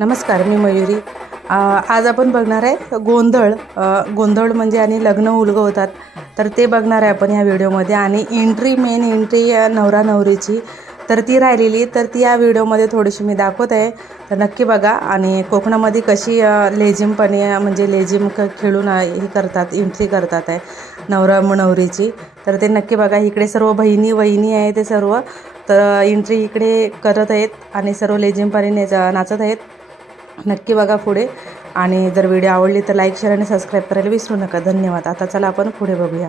नमस्कार मी मयुरी. आज आपण बघणार आहे गोंधळ. गोंधळ म्हणजे आणि लग्न उलगवतात तर ते बघणार आहे आपण या व्हिडिओमध्ये. आणि एंट्री मेन एंट्री नवरा नवरीची तर ती राहिलेली तर ती या व्हिडिओमध्ये थोडीशी मी दाखवत आहे. तर नक्की बघा. आणि कोकणामध्ये कशी लेझिमपणे म्हणजे लेझिम क खेळून हे करतात एंट्री करतात आहे नवरा नवरीची तर ते नक्की बघा. इकडे सर्व बहिणी वहिनी आहे ते सर्व. तर एंट्री इकडे करत आहेत आणि सर्व लेझिमपणे नाचत आहेत. नक्की बघा पुढे. आणि जर व्हिडिओ आवडली तर लाईक शेअर आणि सबस्क्राईब करायला विसरू नका. धन्यवाद. आता चला आपण पुढे बघूया.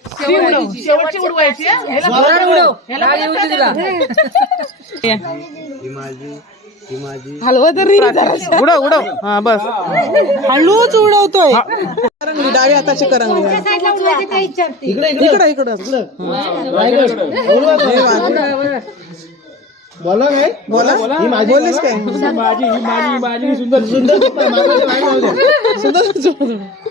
शेवटची उडवायची. हं? ही हलवा तरी उडव. उडव. हा बस. हळूच उडवतोय. करंगली डावी हाताची करंगली. हा. इकडे. इकडे. बोला काय? बोला. बोललीस काय? सुंदर सुंदर. मासे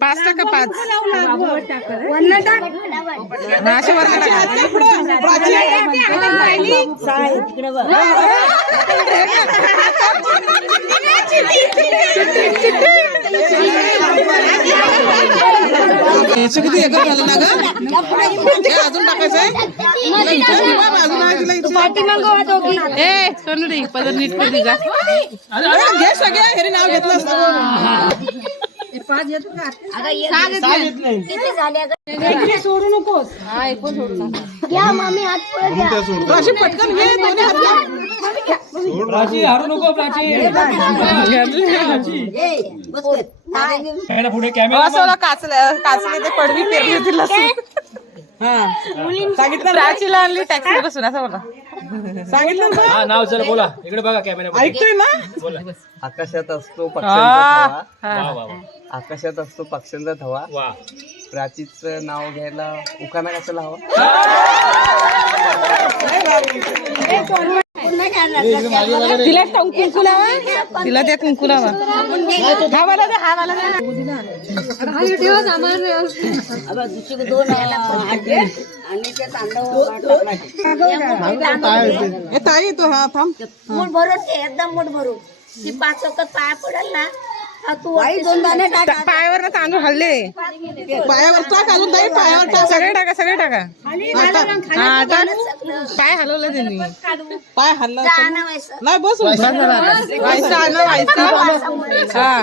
पाच टाका पाच हा, किती एकच झालं ना ग हे अजून टाकायचंय तिला विचार की बाबा, अजून आहे तिला अरे, घे सगळ्या ह्याने नाव घेतलं. असतं घ्या मामी हात पुढे घ्या. पटकन घे दोन्ही हात घे. असं काचलं काचले ते पडवी पेरली होती सांगितलं ना? प्राचीला आणली टॅक्सी बसून असं बोला. सांगितलं ना? हा नाव चला बोला. इकडे बघा कॅमेरा ऐकतोय ना? आकाशात असतो हा. पक्ष्यांचा थवा. वा वा वा. आकाशात असतो पक्ष्यांचा थवा. वा. प्राचीचं नाव घ्यायला उकाना कशाला हवा? तिला टाकून कुंकू लावा तिला त्या कुंकू लावा हा वाला दे. हा वाला ताई तो हा थांब. मूठ भरून एकदम मूठ भरून. ती पाच वखत पाया पडेल ना तू दोन दाणे टाक. पायावर तांदूळ हल्ले. पायावर टाक अजून ताई पायावर टाक. सगळे टाका सगळे टाका. हा, टाक. हा टाक. पाय हलवलं त्यांनी. पाय हल्ला? नाही बस व्हायचं आलं. व्हायचं हा.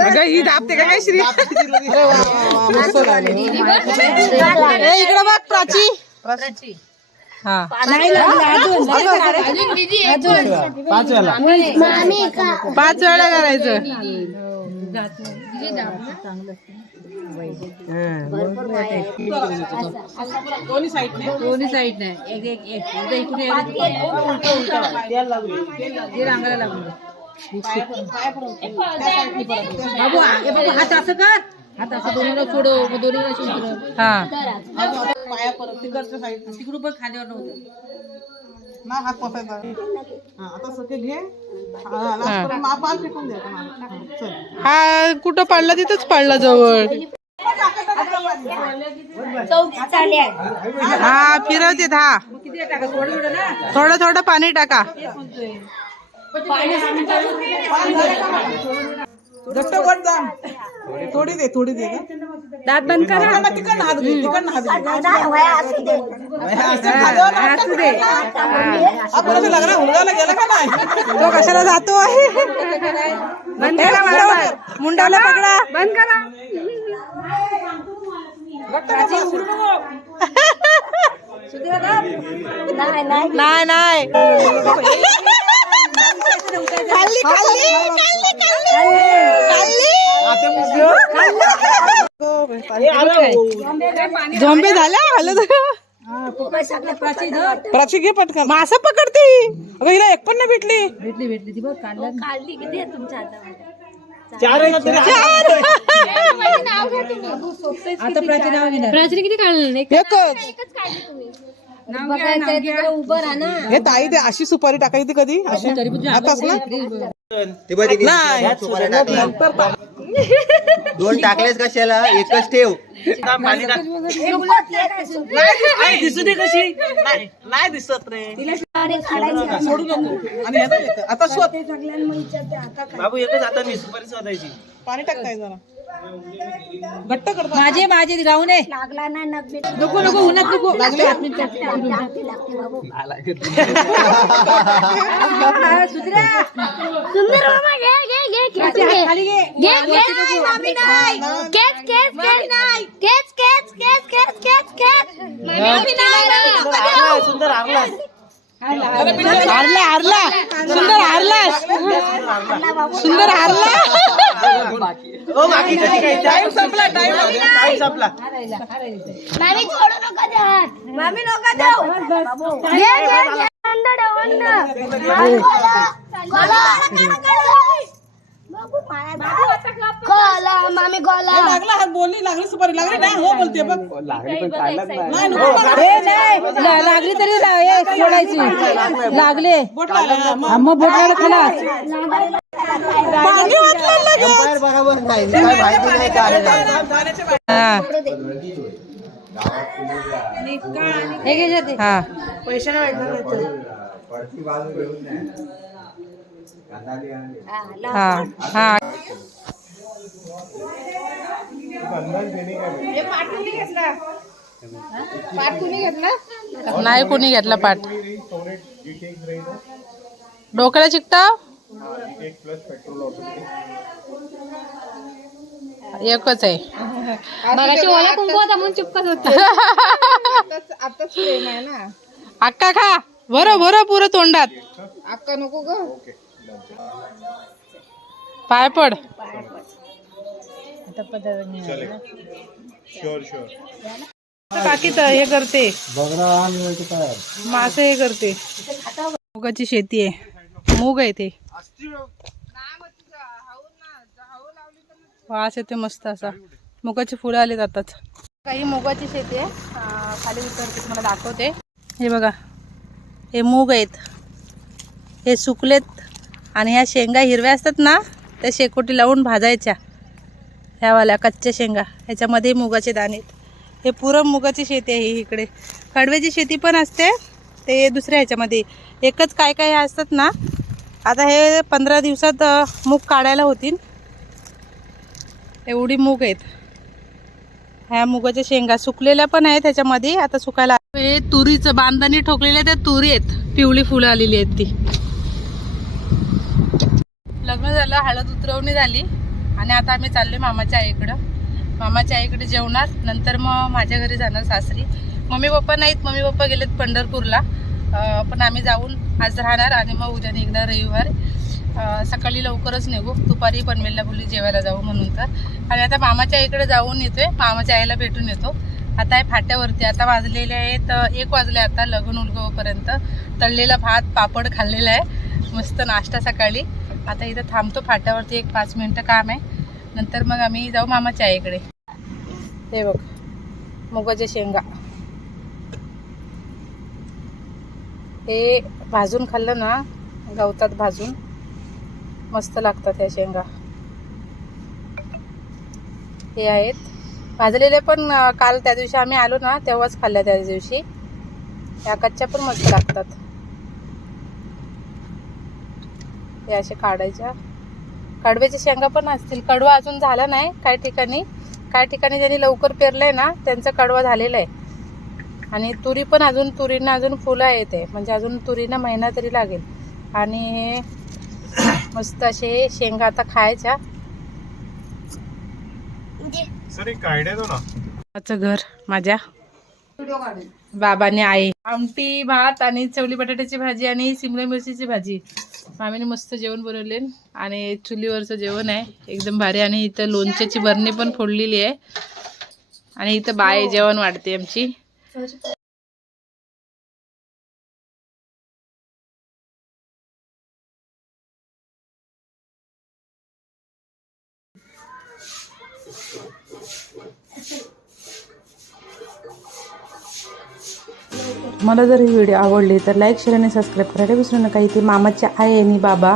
अगं ही दाबते का काय श्री? अरे वा, वा, वा, मस्त झालं. ए इकडे बघ प्राची. हा. मामी का? पाच वेळा करायचं. दोन्ही साईड नाही एक एक एक. एकदा इकडे ते रांगायला हे बाबू हात असं कर. हात असं दोन्हीला सोडव मग दोन्हीला शिंपडव हा पाया परत तिकडच्या साईड तिकडून पण खांद्यावर नव्हतं ना हात पसायचा हा आता सगळे घे हा, लास्ट पर्यंत मा- पाल फेकून द्या हा, हा, चल. हा कुठं पडला तिथंच पडला जवळ हा फिरवते हा थोडं थोडं पाणी टाका घट्ट वर जा थोडी दे थोडी दे. दात बंद करा. तिकडनं- तिकडनं हात घे तिकडनं हात घे. नाही वया असू दे. आपण असं लग्न गेला का नाही? तो कशाला जातो आहे? बंद करा मुंडावला पकडा. बंद करा. नाही नाही. खाल्ली. खाल्ली. झोंबे झाल्या हलत प्राची घे पटकन. मासा पकडते अगं हिला एक पण नाही भेटली. भेटली भेटली ती बघ काढला. काढली किती आहे तुमच्या हातामध्ये. आता प्राची नाव घेणार. प्राची किती काढलं एकच. उभं राहा हे ताई ते अशी सुपारी टाकायची कधी? अशी. आताच ना. दोन टाकलेस कशाला? एकच ठेव. नाही दिसू दे कशी. नाही नाही दिसत रे. सोडू नको. आणि. आता स्वत बाबू एकच आता मी सुपारी शोधायची. पाणी टाकताय जरा. माझे माझे राहू नये नको नको नको लागले सुंदर हारला हारला सुंदर हारला सुंदर हारला हारला सुंदर हारला टाइम संपला टाइम संपला. मामी छोडू नका मामी नका देऊ घे घे गोला बाबू गोला मामी गोला. लागला हात बोलली लागली सुपारी. लागली नाही हो बोलते बघ. लागली पण खायलाच नाही नाही नको ए, नाही ला- लागली तरी हे सोडायची. लागले बोट लागला. हा, मग बोटाला खलास. पाणी वाटलं एम्पायर बरोबर नाही. काय माहिती नाही काय नाही. हा. हे हा. हा हा नाही कोणी घेतला पाठ. डोक्याला एकच आहे. मगाशी ओला कुंकू होता म्हणून चिपकत होत. अक्का खा. भरो भरो पुरं तोंडात. अक्का नको ग. पाय पड. काकी हे करते. मासे हे करते. मुगाची शेती आहे. मूग आहे ते. वास येते मस्त असा. मुगाची फुलं आली जातात काही मुगाची शेती आहे. खाली उतरते तुम्हाला दाखवते. हे बघा. हे मूग आहेत. हे सुकलेत आणि ह्या शेंगा हिरव्या असतात ना त्या शेकोटी लावून भाजायच्या. ह्यावाल्या कच्च्या शेंगा. ह्याच्यामध्ये मुगाचे दाणे आहेत. हे पुरं मुगाची शेती आहे ही इकडे. कडव्याची शेती पण असते. ते दुसऱ्या ह्याच्यामध्ये. एकच काय काय असतात ना आता हे पंधरा दिवसात मूग काढायला होतील. एवढी मूग आहेत. ह्या मुगाच्या शेंगा सुकलेल्या पण आहेत त्याच्यामध्ये. आता सुकायला हे तुरीचं बांधणी ठोकलेल्या त्या तुरी आहेत. पिवळी फुलं आलेली आहेत ती. लग्न झालं हळद उतरवणी झाली. आणि आता आम्ही चाललोय मामाच्या आईकडं. मामाच्या आईकडे जेवणार. नंतर मग माझ्या घरी जाणार सासरी. मम्मी पप्पा नाहीत. मम्मी पप्पा गेलेत पंढरपूरला. पण आम्ही जाऊन आज राहणार आणि मग उद्या निघणार रविवार. सकाळी लवकरच निघू. दुपारी पनवेलला बोलली जेवायला जाऊ म्हणून तर. आणि आता मामाच्या आईकडे जाऊन येतोय. मामाच्या आईला भेटून येतो. आता आहे फाट्यावरती आता वाजलेले आहेत एक वाजले आता लग्न उलगवपर्यंत. तळलेला भात पापड खाल्लेला आहे. मस्त नाश्ता सकाळी. आता इथं थांबतो फाट्यावरती. एक पाच मिनटं काम आहे. नंतर मग आम्ही जाऊ मामाच्या आईकडे. हे बघ. मुगाच्या शेंगा. हे भाजून खाल्लं ना गवतात भाजून मस्त लागतात ह्या शेंगा. हे आहेत. भाजलेले पण काल त्या दिवशी आम्ही आलो ना तेव्हाच खाल्ल्या त्या दिवशी. या कच्च्या पण मस्त लागतात. हे असे काढायच्या. कडव्याच्या शेंगा पण असतील. कडवा अजून झाला नाही काही ठिकाणी. काही ठिकाणी ज्यांनी लवकर पेरलंय ना त्यांचा कडवा झालेला आहे. आणि तुरी पण अजून तुरीनं अजून फुलं येते म्हणजे अजून तुरीनं महिना तरी लागेल. आणि मस्त असे शेंगा आता खायच्या. माझं घर माझ्या. बाबाने आई. आमटी भात आणि चवली बटाट्याची भाजी आणि सिमला मिरचीची भाजी. मामीने मस्त जेवण बनवले आणि चुलीवरचं जेवण आहे. एकदम भारी आणि इथं लोणच्याची बरणी पण फोडलेली आहे. आणि इथं बाय जेवण वाढते आमची. मला जर ही व्हिडिओ आवडली तर लाईक शेअर आणि सबस्क्राईब करायला विसरू नका. इथे मामाची आई आणि बाबा.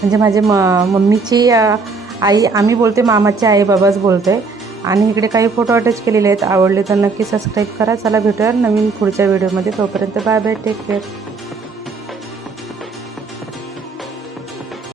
म्हणजे माझे म मम्मीची आई आम्ही बोलते मामाची आई बाबाच बोलते आणि इकडे काही फोटो अटॅच केलेले आहेत. आवडले तर नक्की सबस्क्राईब करा. चला भेटूया नवीन पुढच्या व्हिडिओमध्ये तोपर्यंत बाय बाय टेक केअर